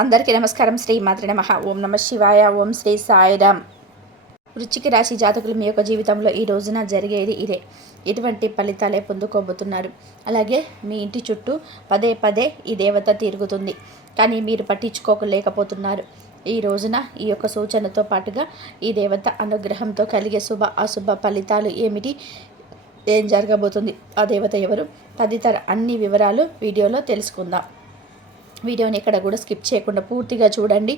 అందరికీ నమస్కారం. శ్రీ మాత్రే నమః. ఓం నమ శివాయ. ఓం శ్రీ సాయిరామ్. వృశ్చిక రాశి జాతకులు మీ యొక్క జీవితంలో ఈ రోజున జరిగేది ఇదే. ఇటువంటి ఫలితాలే పొందుకోబోతున్నారు. అలాగే మీ ఇంటి చుట్టూ పదే పదే ఈ దేవత తిరుగుతుంది, కానీ మీరు పట్టించుకోలేకపోతున్నారు. ఈ రోజున ఈ యొక్క సూచనతో పాటుగా ఈ దేవత అనుగ్రహంతో కలిగే శుభ అశుభ ఫలితాలు ఏమిటి, ఏం జరగబోతుంది, ఆ దేవత ఎవరు, తదితర అన్ని వివరాలు వీడియోలో తెలుసుకుందాం. వీడియోని ఎక్కడ కూడా స్కిప్ చేయకుండా పూర్తిగా చూడండి.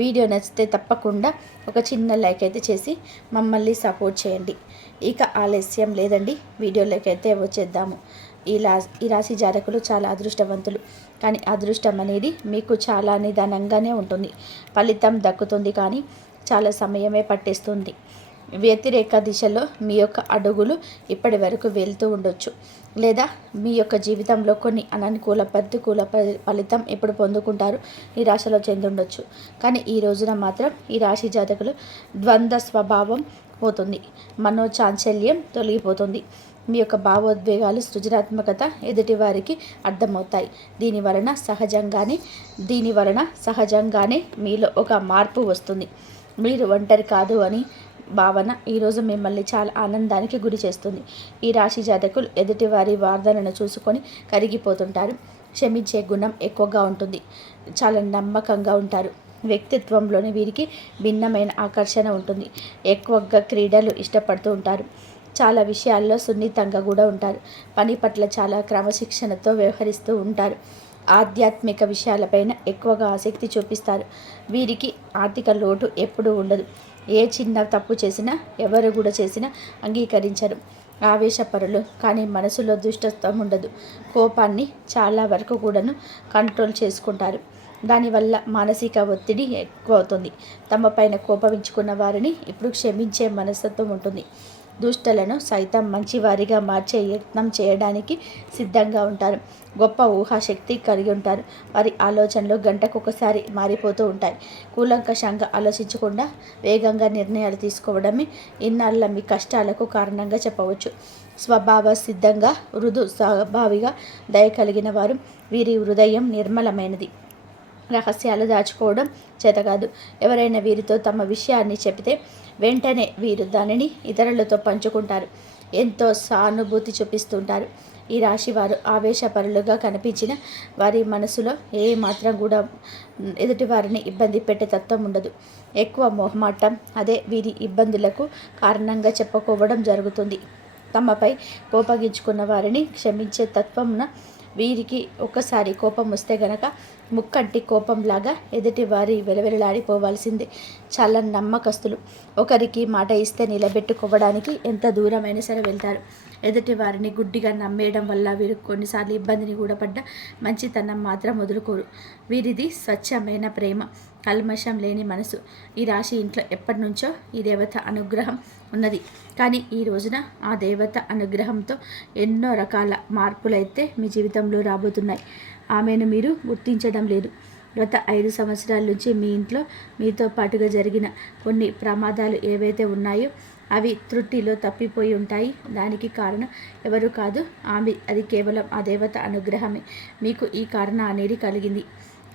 వీడియో నచ్చితే తప్పకుండా ఒక చిన్న లైక్ అయితే చేసి మమ్మల్ని సపోర్ట్ చేయండి. ఇక ఆలస్యం లేదండి, వీడియోలోకి అయితే వచ్చేద్దాము. ఈ రాశి జాతకులు చాలా అదృష్టవంతులు, కానీ అదృష్టం అనేది మీకు చాలా నిదానంగానే ఉంటుంది. ఫలితం దక్కుతుంది, కానీ చాలా సమయమే పట్టేస్తుంది. వ్యతిరేక దిశలో మీ యొక్క అడుగులు ఇప్పటి వరకు వెళ్తూ ఉండొచ్చు, లేదా మీ యొక్క జీవితంలో కొన్ని అననుకూల ప్రతికూల ఫలితం ఇప్పుడు పొందుకుంటారు, నిరాశలో చెందుండొచ్చు. కానీ ఈ రోజున మాత్రం ఈ రాశి జాతకులు ద్వంద్వ స్వభావం పోతుంది, మనోచాంచల్యం తొలగిపోతుంది. మీ యొక్క భావోద్వేగాలు, సృజనాత్మకత ఎదుటి వారికి అర్థమవుతాయి. దీని వలన సహజంగానే మీలో ఒక మార్పు వస్తుంది. మీరు ఒంటరి కాదు అని భావన ఈరోజు మిమ్మల్ని చాలా ఆనందానికి గురి చేస్తుంది. ఈ రాశి జాతకులు ఎదుటివారి వాదనను చూసుకొని కరిగిపోతుంటారు. క్షమించే గుణం ఎక్కువగా ఉంటుంది. చాలా నమ్మకంగా ఉంటారు. వ్యక్తిత్వంలోని వీరికి భిన్నమైన ఆకర్షణ ఉంటుంది. ఎక్కువగా క్రీడలు ఇష్టపడుతూ ఉంటారు. చాలా విషయాల్లో సున్నితంగా కూడా ఉంటారు. పని పట్ల చాలా క్రమశిక్షణతో వ్యవహరిస్తూ ఉంటారు. ఆధ్యాత్మిక విషయాలపైన ఎక్కువగా ఆసక్తి చూపిస్తారు. వీరికి ఆర్థిక లోటు ఎప్పుడూ ఉండదు. ఏ చిన్న తప్పు చేసినా, ఎవరు కూడా చేసినా అంగీకరించరు. ఆవేశపరులు, కానీ మనసులో దుష్టత్వం ఉండదు. కోపాన్ని చాలా వరకు కూడాను కంట్రోల్ చేసుకుంటారు. దానివల్ల మానసిక ఒత్తిడి ఎక్కువ అవుతుంది. తమ పైన కోపగించుకున్న వారిని ఇప్పుడు క్షమించే మనస్తత్వం ఉంటుంది. దుష్టలను సైతం మంచివారిగా మార్చే యత్నం చేయడానికి సిద్ధంగా ఉంటారు. గొప్ప ఊహాశక్తి కలిగి ఉంటారు. వారి ఆలోచనలు గంటకొకసారి మారిపోతూ ఉంటాయి. కూలంకషంగా ఆలోచించకుండా వేగంగా నిర్ణయాలు తీసుకోవడమే ఇన్నాళ్ళ మీ కష్టాలకు కారణంగా చెప్పవచ్చు. స్వభావ సిద్ధంగా మృదు స్వభావిగా దయ కలిగిన వారు. వీరి హృదయం నిర్మలమైనది. రహస్యాలు దాచుకోవడం చేతకాదు. ఎవరైనా వీరితో తమ విషయాన్ని చెబితే వెంటనే వీరు దానిని ఇతరులతో పంచుకుంటారు. ఎంతో సానుభూతి చూపిస్తుంటారు. ఈ రాశి వారు ఆవేశపరులుగా కనిపించిన వారి మనసులో ఏ మాత్రం కూడా ఎదుటి వారిని ఇబ్బంది పెట్టే తత్వం ఉండదు. ఎక్కువ మొహమాటం అదే వీరి ఇబ్బందులకు కారణంగా చెప్పుకోవడం జరుగుతుంది. తమపై కోపగించుకున్న వారిని క్షమించే తత్వంన వీరికి ఒక్కసారి కోపం వస్తే గనక ముక్కంటి కోపంలాగా ఎదుటి వారి వెలవెలలాడిపోవాల్సిందే. చాలా నమ్మకస్తులు. ఒకరికి మాట ఇస్తే నిలబెట్టుకోవడానికి ఎంత దూరమైనా సరే వెళ్తారు. ఎదుటి వారిని గుడ్డిగా నమ్మేయడం వల్ల వీరు కొన్నిసార్లు ఇబ్బందిని కూడా పడ్డ మంచితనం మాత్రం వదులుకోరు. వీరిది స్వచ్ఛమైన ప్రేమ, కల్మషం లేని మనసు. ఈ రాశి ఇంట్లో ఎప్పటి నుంచో ఈ దేవత అనుగ్రహం ఉన్నది, కానీ ఈ రోజున ఆ దేవత అనుగ్రహంతో ఎన్నో రకాల మార్పులైతే మీ జీవితంలో రాబోతున్నాయి. ఆమెను మీరు గుర్తించడం లేదు. గత 5 సంవత్సరాల నుంచి మీ ఇంట్లో మీతో పాటుగా జరిగిన కొన్ని ప్రమాదాలు ఏవైతే ఉన్నాయో అవి త్రుటిలో తప్పిపోయి ఉంటాయి. దానికి కారణం ఎవరు కాదు, అది కేవలం ఆ దేవత అనుగ్రహమే. మీకు ఈ కారణం అనేది కలిగింది.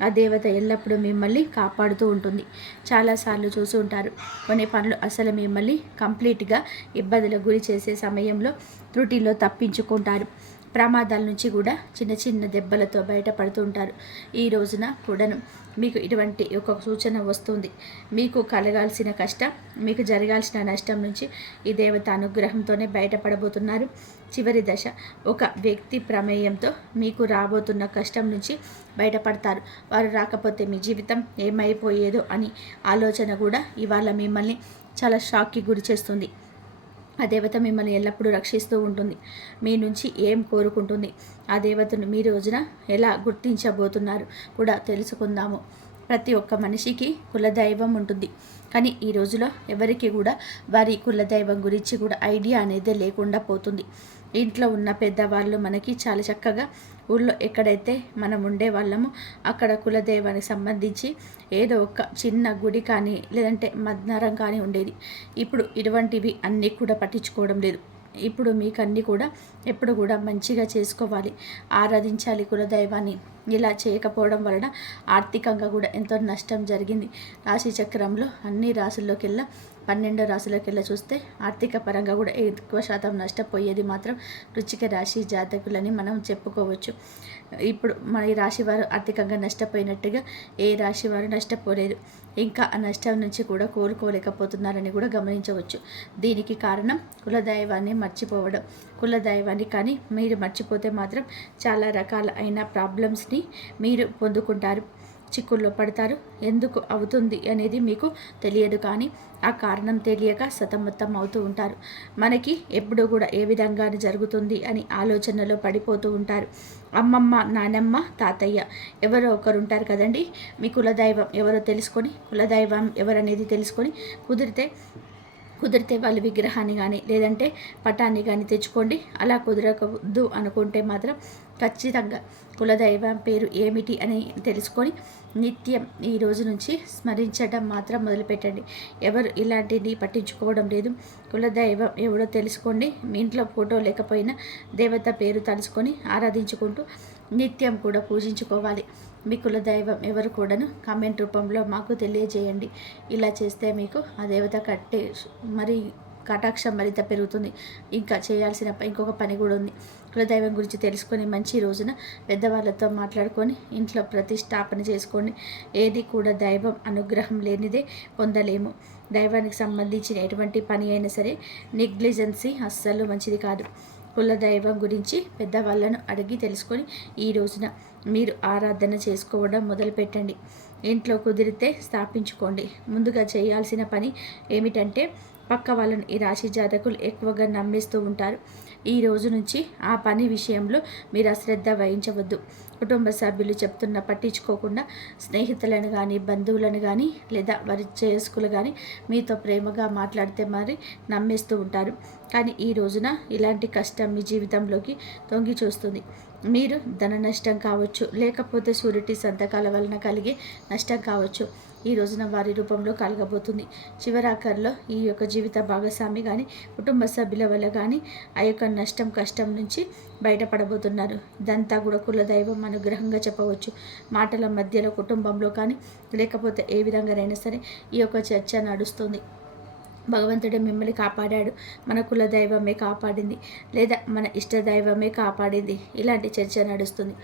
ఆ దేవత ఎల్లప్పుడూ మిమ్మల్ని కాపాడుతూ ఉంటుంది. చాలాసార్లు చూసి ఉంటారు. కొన్ని పనులు అసలు మిమ్మల్ని కంప్లీట్గా ఇబ్బందులకు గురి చేసే సమయంలో త్రుటిలో తప్పించుకుంటారు. ప్రమాదాల నుంచి కూడా చిన్న చిన్న దెబ్బలతో బయటపడుతూ ఉంటారు. ఈ రోజున కూడాను మీకు ఇటువంటి ఒక సూచన వస్తుంది. మీకు కలగాల్సిన కష్టం, మీకు జరగాల్సిన నష్టం నుంచి ఈ దేవత అనుగ్రహంతోనే బయటపడబోతున్నారు. చివరి దశ ఒక వ్యక్తి ప్రమేయంతో మీకు రాబోతున్న కష్టం నుంచి బయటపడతారు. వారు రాకపోతే మీ జీవితం ఏమైపోయేదో అని ఆలోచన కూడా ఇవాళ మిమ్మల్ని చాలా షాక్కి గురి చేస్తుంది. ఆ దేవత మిమ్మల్ని ఎల్లప్పుడూ రక్షిస్తూ ఉంటుంది. మీ నుంచి ఏం కోరుకుంటుంది, ఆ దేవతను మీ రోజున ఎలా గుర్తించబోతున్నారు కూడా తెలుసుకుందాము. ప్రతి ఒక్క మనిషికి కులదైవం ఉంటుంది, కానీ ఈ రోజులో ఎవరికి కూడా వారి కులదైవం గురించి కూడా ఐడియా అనేది లేకుండా పోతుంది. ఇంట్లో ఉన్న పెద్దవాళ్ళు మనకి చాలా చక్కగా ఊళ్ళో ఎక్కడైతే మనం ఉండే వాళ్ళము అక్కడ కులదైవానికి సంబంధించి ఏదో ఒక చిన్న గుడి కానీ లేదంటే మద్నారం కానీ ఉండేది. ఇప్పుడు ఇటువంటివి అన్నీ కూడా పట్టించుకోవడం లేదు. ఇప్పుడు మీకు అన్నీ కూడా ఎప్పుడు కూడా మంచిగా చేసుకోవాలి, ఆరాధించాలి కులదైవాన్ని. ఇలా చేయకపోవడం వలన ఆర్థికంగా కూడా ఎంతో నష్టం జరిగింది. రాశి చక్రంలో అన్ని రాశుల్లోకెల్లా 12 రాశులకెళ్ళ చూస్తే ఆర్థిక పరంగా కూడా ఎక్కువ శాతం నష్టపోయేది మాత్రం వృశ్చిక రాశి జాతకులని మనం చెప్పుకోవచ్చు. ఇప్పుడు మన ఈ రాశి వారు ఆర్థికంగా నష్టపోయినట్టుగా ఏ రాశి వారు నష్టపోలేదు. ఇంకా ఆ నష్టం నుంచి కూడా కోలుకోలేకపోతున్నారని కూడా గమనించవచ్చు. దీనికి కారణం కులదైవాన్ని మర్చిపోవడం. కులదైవాన్ని కానీ మీరు మర్చిపోతే మాత్రం చాలా రకాల అయిన ప్రాబ్లమ్స్ని మీరు పొందుకుంటారు, చిక్కుల్లో పడతారు. ఎందుకు అవుతుంది అనేది మీకు తెలియదు, కానీ ఆ కారణం తెలియక సతమతం అవుతూ ఉంటారు. మనకి ఎప్పుడు కూడా ఏ విధంగా జరుగుతుంది అని ఆలోచనలో పడిపోతూ ఉంటారు. అమ్మమ్మ, నానమ్మ, తాతయ్య ఎవరో ఒకరు ఉంటారు కదండి. మీ కులదైవం ఎవరో తెలుసుకొని, కులదైవం ఎవరనేది తెలుసుకొని కుదిరితే వాళ్ళ విగ్రహాన్ని కానీ లేదంటే పటాన్ని కానీ తెచ్చుకోండి. అలా కుదరకూడదు అనుకుంటే మాత్రం ఖచ్చితంగా కులదైవం పేరు ఏమిటి అని తెలుసుకొని నిత్యం ఈ రోజు నుంచి స్మరించడం మాత్రం మొదలుపెట్టండి. ఎవరు ఇలాంటిని పట్టించుకోవడం లేదు. కులదైవం ఎవడో తెలుసుకోండి. మీ ఇంట్లో ఫోటో లేకపోయినా దేవత పేరు తలుచుకొని ఆరాధించుకుంటూ నిత్యం కూడా పూజించుకోవాలి. మీ కులదైవం ఎవరు కూడాను కామెంట్ రూపంలో మాకు తెలియజేయండి. ఇలా చేస్తే మీకు ఆ దేవత మరి కటాక్షం మరింత పెరుగుతుంది. ఇంకా చేయాల్సిన ఇంకొక పని కూడా ఉంది. కులదైవం గురించి తెలుసుకొని మంచి రోజున పెద్దవాళ్ళతో మాట్లాడుకొని ఇంట్లో ప్రతిష్టాపన చేసుకోండి. ఏది కూడా దైవం అనుగ్రహం లేనిదే పొందలేము. దైవానికి సంబంధించిన ఎటువంటి పని అయినా సరే నెగ్లిజెన్సీ అస్సలు మంచిది కాదు. కులదైవం గురించి పెద్దవాళ్ళను అడిగి తెలుసుకొని ఈ రోజున మీరు ఆరాధన చేసుకోవడం మొదలుపెట్టండి. ఇంట్లో కుదిరితే స్థాపించుకోండి. ముందుగా చేయాల్సిన పని ఏమిటంటే పక్క వాళ్ళను ఈ రాశి జాతకులు ఎక్కువగా నమ్మిస్తూ ఉంటారు. ఈ రోజు నుంచి ఆ పని విషయంలో మీరు అశ్రద్ధ వహించవద్దు. కుటుంబ సభ్యులు చెప్తున్న పట్టించుకోకుండా స్నేహితులను కానీ బంధువులను కానీ లేదా వారి చేసుకులు కానీ మీతో ప్రేమగా మాట్లాడితే మరి నమ్మేస్తూ ఉంటారు. కానీ ఈ రోజున ఇలాంటి కష్టం మీ జీవితంలోకి తొంగి చూస్తుంది. మీరు ధన నష్టం కావచ్చు, లేకపోతే షూరిటీ సంతకాల వలన కలిగే నష్టం కావచ్చు. ఈ రోజున వారి రూపంలో కలగబోతుంది. చివరాఖరిలో ఈ యొక్క జీవిత భాగస్వామి కానీ కుటుంబ సభ్యుల వల్ల కానీ ఆ యొక్క నష్టం కష్టం నుంచి బయటపడబోతున్నారు. ఇదంతా కూడా కులదైవం అనుగ్రహంగా చెప్పవచ్చు. మాటల మధ్యలో కుటుంబంలో కానీ లేకపోతే ఏ విధంగానైనా సరే ఈ యొక్క చర్చ నడుస్తుంది. భగవంతుడే మిమ్మల్ని కాపాడాడు, మన కులదైవమే కాపాడింది, లేదా మన ఇష్టదైవమే కాపాడింది, ఇలాంటి చర్చ నడుస్తుంది.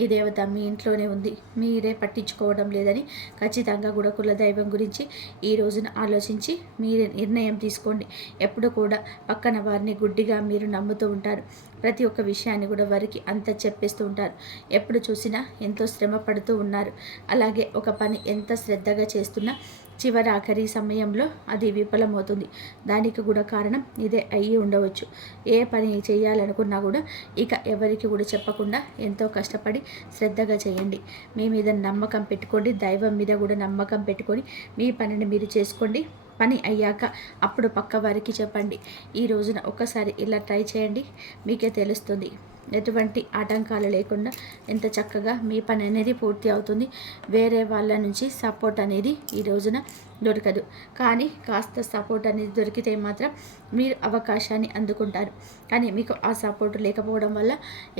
ఈ దేవత మీ ఇంట్లోనే ఉంది, మీరే పట్టించుకోవడం లేదని ఖచ్చితంగా కూడా కులదైవం గురించి ఈ రోజున ఆలోచించి మీరే నిర్ణయం తీసుకోండి. ఎప్పుడు కూడా పక్కన వారిని గుడ్డిగా మీరు నమ్ముతూ ఉంటారు. ప్రతి ఒక్క విషయాన్ని కూడా వారికి అంత చెప్పేస్తూ ఉంటారు. ఎప్పుడు చూసినా ఎంతో శ్రమ పడుతూ ఉన్నారు. అలాగే ఒక పని ఎంత శ్రద్ధగా చేస్తున్నా చివరాఖరి సమయంలో అది విఫలమవుతుంది. దానికి కూడా కారణం ఇదే అయ్యి ఉండవచ్చు. ఏ పని చేయాలనుకున్నా కూడా ఇక ఎవరికి కూడా చెప్పకుండా ఎంతో కష్టపడి శ్రద్ధగా చేయండి. మీ మీద నమ్మకం పెట్టుకోండి. దైవం మీద కూడా నమ్మకం పెట్టుకొని మీ పనిని మీరు చేసుకోండి. పని అయ్యాక అప్పుడు పక్క వారికి చెప్పండి. ఈ రోజున ఒక్కసారి ఇలా ట్రై చేయండి, మీకే తెలుస్తుంది. ఎటువంటి ఆటంకాలు లేకుండా ఎంత చక్కగా మీ పని అనేది పూర్తి అవుతుంది. వేరే వాళ్ళ నుంచి సపోర్ట్ అనేది ఈ రోజున దొరకదు. కానీ కాస్త సపోర్ట్ అనేది దొరికితే మాత్రం మీరు అవకాశాన్ని అందుకుంటారు. కానీ మీకు ఆ సపోర్ట్ లేకపోవడం వల్ల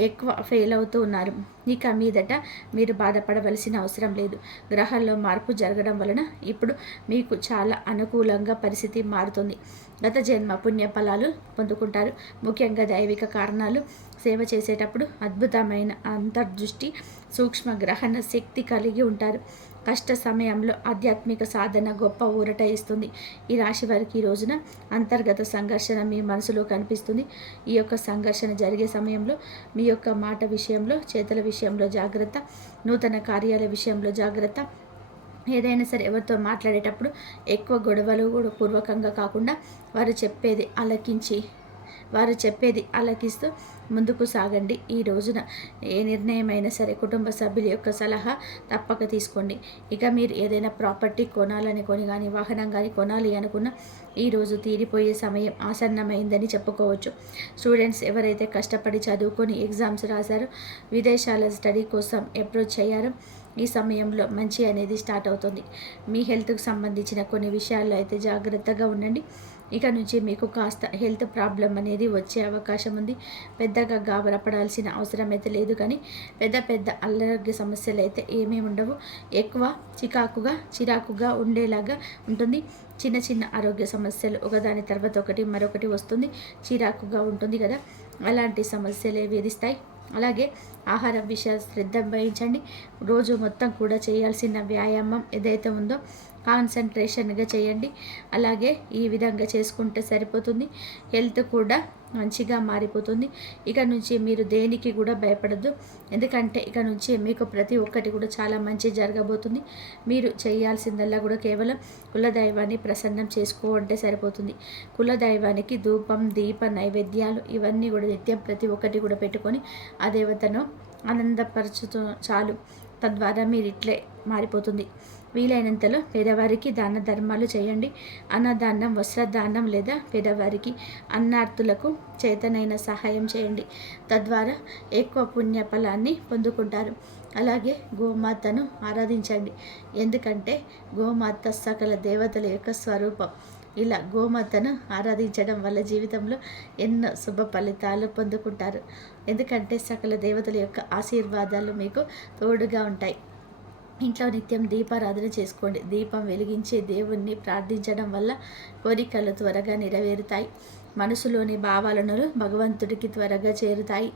ఎక్కువ ఫెయిల్ అవుతూ ఉన్నారు. ఇక మీదట మీరు బాధపడవలసిన అవసరం లేదు. గ్రహాల్లో మార్పు జరగడం వలన ఇప్పుడు మీకు చాలా అనుకూలంగా పరిస్థితి మారుతుంది. గత జన్మ పుణ్య ఫలాలు పొందుకుంటారు. ముఖ్యంగా దైవిక కారణాలు సేవ చేసేటప్పుడు అద్భుతమైన అంతర్దృష్టి, సూక్ష్మ గ్రహణ శక్తి కలిగి ఉంటారు. కష్ట సమయంలో ఆధ్యాత్మిక సాధన గొప్ప ఊరట ఇస్తుంది. ఈ రాశి వారికి ఈ రోజున అంతర్గత సంఘర్షణ మీ మనసులో కనిపిస్తుంది. ఈ యొక్క సంఘర్షణ జరిగే సమయంలో మీ యొక్క మాట విషయంలో, చేతుల విషయంలో జాగ్రత్త, నూతన కార్యాల విషయంలో జాగ్రత్త. ఏదైనా సరే ఎవరితో మాట్లాడేటప్పుడు ఎక్కువ గొడవలు కూడా పూర్వకంగా కాకుండా వారు చెప్పేది ఆలకిస్తూ ముందుకు సాగండి. ఈ రోజున ఏ నిర్ణయమైనా సరే కుటుంబ సభ్యుల యొక్క సలహా తప్పక తీసుకోండి. ఇక మీరు ఏదైనా ప్రాపర్టీ కొనాలని కానీ వాహనం కానీ కొనాలి అనుకున్న ఈరోజు తీరిపోయే సమయం ఆసన్నమైందని చెప్పుకోవచ్చు. స్టూడెంట్స్ ఎవరైతే కష్టపడి చదువుకొని ఎగ్జామ్స్ రాశారో, విదేశాల స్టడీ కోసం అప్రోచ్ అయ్యారో ఈ సమయంలో మంచి అనేది స్టార్ట్ అవుతుంది. మీ హెల్త్కి సంబంధించిన కొన్ని విషయాల్లో అయితే జాగ్రత్తగా ఉండండి. ఇక నుంచి మీకు కాస్త హెల్త్ ప్రాబ్లం అనేది వచ్చే అవకాశం ఉంది. పెద్దగా గాబరపడాల్సిన అవసరం అయితే లేదు, కానీ పెద్ద పెద్ద అనారోగ్య సమస్యలు అయితే ఏమీ ఉండవు. ఎక్కువ చిరాకుగా ఉండేలాగా ఉంటుంది. చిన్న చిన్న ఆరోగ్య సమస్యలు ఒకదాని తర్వాత ఒకటి మరొకటి వస్తుంది, చిరాకుగా ఉంటుంది కదా, అలాంటి సమస్యలే వేధిస్తాయి. అలాగే ఆహారం విషయాలు శ్రద్ధ వహించండి. రోజు మొత్తం కూడా చేయాల్సిన వ్యాయామం ఏదైతే ఉందో కాన్సన్ట్రేషన్గా చేయండి. అలాగే ఈ విధంగా చేసుకుంటే సరిపోతుంది. హెల్త్ కూడా మంచిగా మారిపోతుంది. ఇక నుంచి మీరు దేనికి కూడా భయపడద్దు, ఎందుకంటే ఇక నుంచి మీకు ప్రతి ఒక్కటి కూడా చాలా మంచి జరగబోతుంది. మీరు చేయాల్సిందల్లా కూడా కేవలం కులదైవాన్ని ప్రసన్నం చేసుకోవంటే సరిపోతుంది. కులదైవానికి ధూపం దీప నైవేద్యాలు ఇవన్నీ కూడా నిత్యం ప్రతి ఒక్కటి కూడా పెట్టుకొని ఆ దేవతను ఆనందపరచుతూ చాలు. తద్వారా మీరు ఇట్లే మారిపోతుంది. వీలైనంతలో పేదవారికి దాన ధర్మాలు చేయండి. అన్నదానం, వస్త్రదానం లేదా పేదవారికి అన్నార్థులకు చేతనైన సహాయం చేయండి. తద్వారా ఎక్కువ పుణ్య ఫలాన్ని పొందుకుంటారు. అలాగే గోమాతను ఆరాధించండి, ఎందుకంటే గోమాత సకల దేవతల యొక్క స్వరూపం. ఇలా గోమాతను ఆరాధించడం వల్ల జీవితంలో ఎన్నో శుభ ఫలితాలు పొందుకుంటారు. ఎందుకంటే సకల దేవతల యొక్క ఆశీర్వాదాలు మీకు తోడుగా ఉంటాయి. ఇంట్లో నిత్యం దీపారాధన చేసుకోండి. దీపం వెలిగించి దేవుణ్ణి ప్రార్థించడం వల్ల కోరికలు త్వరగా నెరవేరుతాయి. మనసులోని భావాలను భగవంతుడికి త్వరగా చేరుతాయి.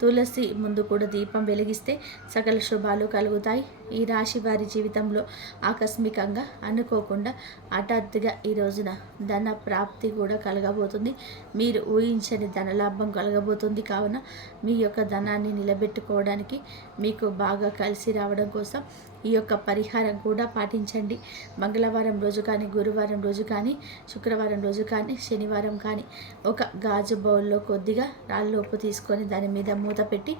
తులసి ముందు కూడా దీపం వెలిగిస్తే సకల శుభాలు కలుగుతాయి. ఈ రాశి వారి జీవితంలో ఆకస్మికంగా అనుకోకుండా హఠాత్తుగా ఈ రోజున ధన ప్రాప్తి కూడా కలగబోతుంది. మీరు ఊహించని ధనలాభం కలగబోతుంది. కావున మీ యొక్క ధనాన్ని నిలబెట్టుకోవడానికి మీకు బాగా కలిసి రావడం కోసం ఈ యొక్క పరిహారం కూడా పాటించండి. మంగళవారం రోజు కానీ, గురువారం రోజు కానీ, శుక్రవారం రోజు కానీ, శనివారం కానీ ఒక గాజు బౌల్లో కొద్దిగా రాళ్ళోపు తీసుకొని దాని మీద మూత పెట్టి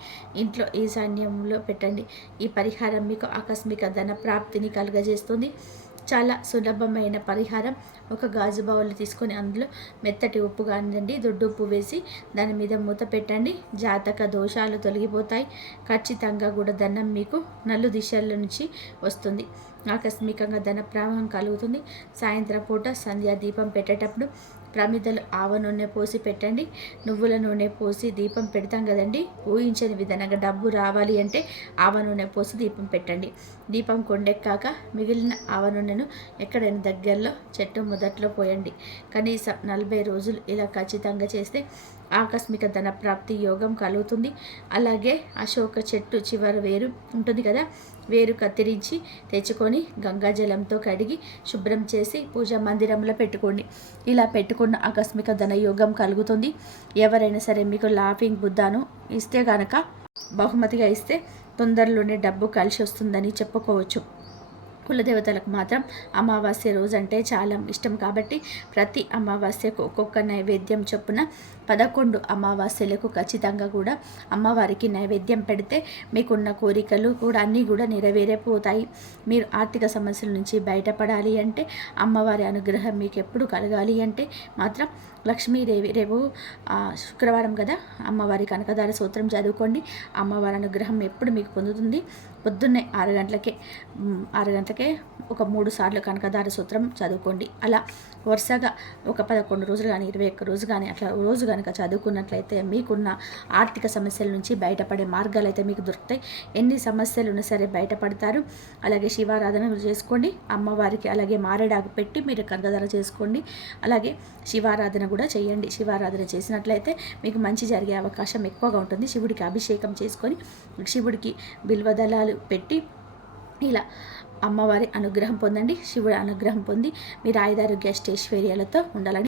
ఇంట్లో ఈశాన్యంలో పెట్టండి. ఈ పరిహారం మీకు ఆకస్మిక ధన ప్రాప్తిని కలుగజేస్తుంది. చాలా సులభమైన పరిహారం. ఒక గాజు బౌల్ తీసుకొని అందులో మెత్తటి ఉప్పు కానివ్వండి, దొడ్డుప్పు వేసి దాని మీద మూత పెట్టండి. జాతక దోషాలు తొలగిపోతాయి. ఖచ్చితంగా కూడా ధనం మీకు నలు దిశల నుంచి వస్తుంది. ఆకస్మికంగా ధన ప్రవాహం కలుగుతుంది. సాయంత్రం పూట సంధ్యా దీపం పెట్టేటప్పుడు ప్రమిదలు ఆవ నూనె పోసి పెట్టండి. నువ్వుల నూనె పోసి దీపం పెడతాం కదండి. ఊహించని విధంగా డబ్బు రావాలి అంటే ఆవ నూనె పోసి దీపం పెట్టండి. దీపం కొండెక్కాక మిగిలిన ఆవ నూనెను ఎక్కడైనా దగ్గరలో చెట్టు మొదట్లో పోయండి. కనీసం 40 రోజులు ఇలా ఖచ్చితంగా చేస్తే ఆకస్మిక ధన ప్రాప్తి యోగం కలుగుతుంది. అలాగే అశోక చెట్టు చివరి వేరు ఉంటుంది కదా, వేరు కత్తిరించి తెచ్చుకొని గంగాజలంతో కడిగి శుభ్రం చేసి పూజా మందిరంలో పెట్టుకోండి. ఇలా పెట్టుకున్న ఆకస్మిక ధన యోగం కలుగుతుంది. ఎవరైనా సరే మీకు లాఫింగ్ బుద్ధాను ఇస్తే కనుక, బహుమతిగా ఇస్తే తొందరలోనే డబ్బు కలిసి వస్తుందని చెప్పుకోవచ్చు. కులదేవతలకు మాత్రం అమావాస్య రోజు అంటే చాలా ఇష్టం కాబట్టి ప్రతి అమావాస్యకు ఒక్కొక్క నైవేద్యం చొప్పున 11 అమావాస్యలకు ఖచ్చితంగా కూడా అమ్మవారికి నైవేద్యం పెడితే మీకున్న కోరికలు కూడా అన్నీ కూడా నెరవేరిపోతాయి. మీరు ఆర్థిక సమస్యల నుంచి బయటపడాలి అంటే, అమ్మవారి అనుగ్రహం మీకు ఎప్పుడు కలగాలి అంటే మాత్రం లక్ష్మీదేవి రేపు శుక్రవారం కదా, అమ్మవారి కనకదార స్తోత్రం చదువుకోండి. అమ్మవారి అనుగ్రహం ఎప్పుడు మీకు పొందుతుంది. పొద్దున్నే 6 గంటలకే ఒక 3 సార్లు కనకదార స్తోత్రం చదువుకోండి. అలా వరుసగా ఒక 11 రోజులు కానీ 21 రోజు కానీ అట్లా రోజు కనుక చదువుకున్నట్లయితే మీకున్న ఆర్థిక సమస్యల నుంచి బయటపడే మార్గాలు అయితే మీకు దొరుకుతాయి. ఎన్ని సమస్యలు ఉన్నా సరే బయటపడతారు. అలాగే శివారాధన చేసుకోండి. అమ్మవారికి అలాగే మారేడాకు పెట్టి మీరు కనకదార చేసుకోండి. అలాగే శివారాధన కూడా చేయండి. శివారాధన చేసినట్లయితే మీకు మంచి జరిగే అవకాశం ఎక్కువగా ఉంటుంది. శివుడికి అభిషేకం చేసుకొని శివుడికి బిల్వదళాలు పెట్టి ఇలా అమ్మవారి అనుగ్రహం పొందండి. శివుడి అనుగ్రహం పొంది మీరు ఆయురారోగ్య అష్టైశ్వర్యాలతో ఉండాలని